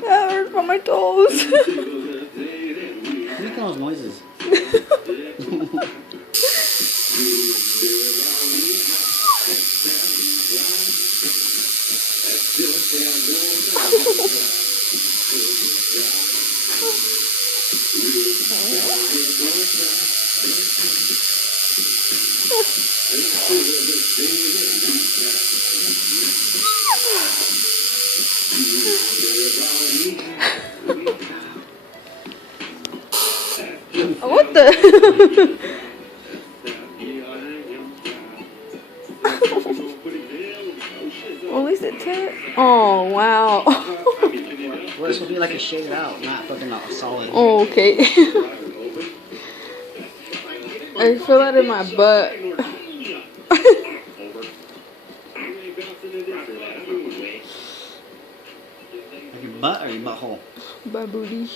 That hurts on my toes. Make those noises. What the? At least it tear. Oh wow. Well, this will be like a shaded out, not fucking a solid. Oh, okay. I feel that in my butt. Like your butt or your butthole? My booty.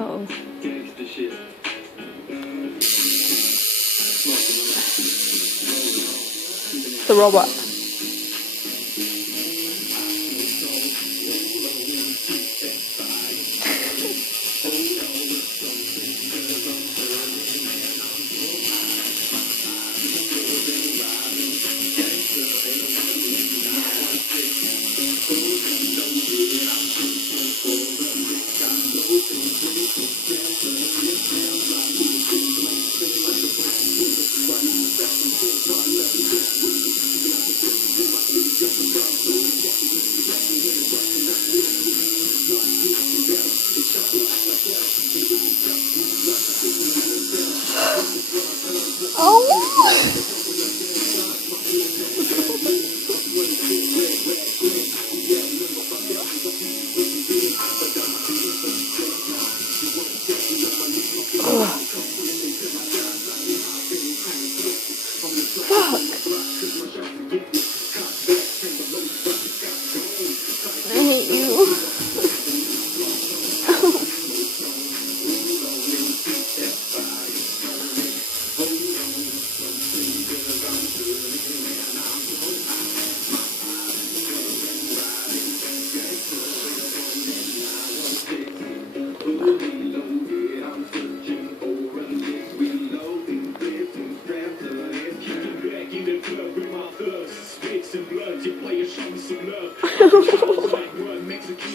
Uh-oh. The robot.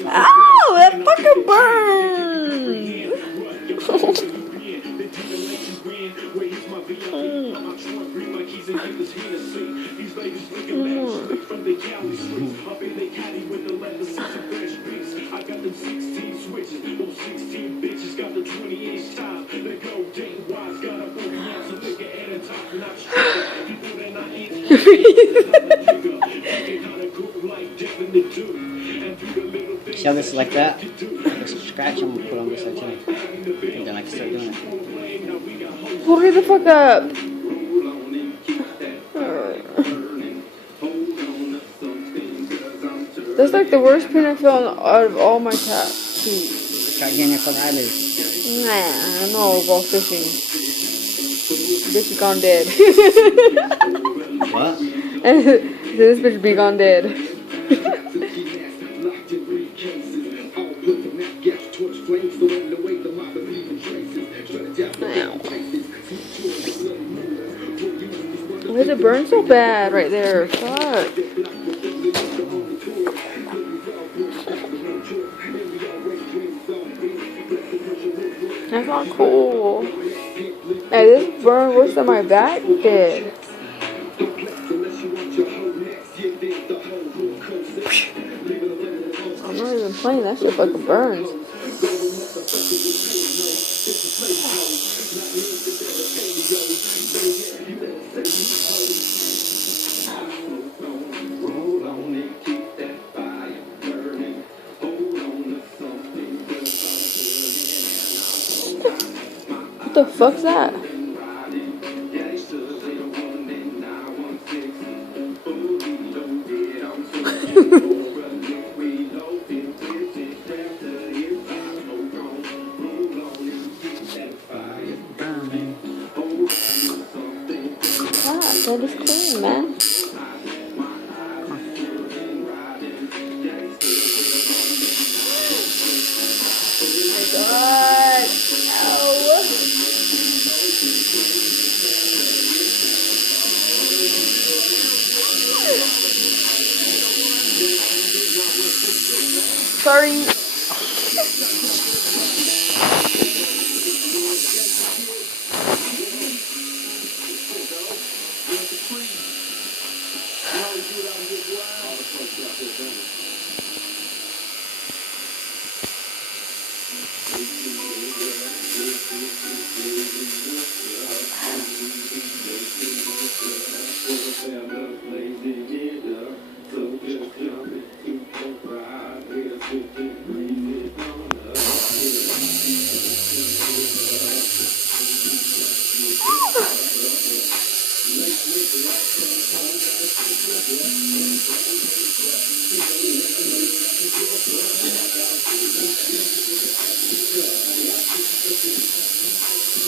Ow, that fucking burns. See how this is like that? Just scratch them and put on this side too. And then I can start doing it. Hurry the fuck up. That's like the worst pain I felt out of all my tattoos. Try getting your fucking eyelids. Nah, no, go fishing. Bitch is gone dead. What? This bitch be gone dead. Why does it burn so bad right there? Fuck. That's not cool. Hey, this burned worse than my back did. I'm not even playing. That shit fucking burns. What the fuck's that? Wow, that is clean, man. God. Ow. Sorry.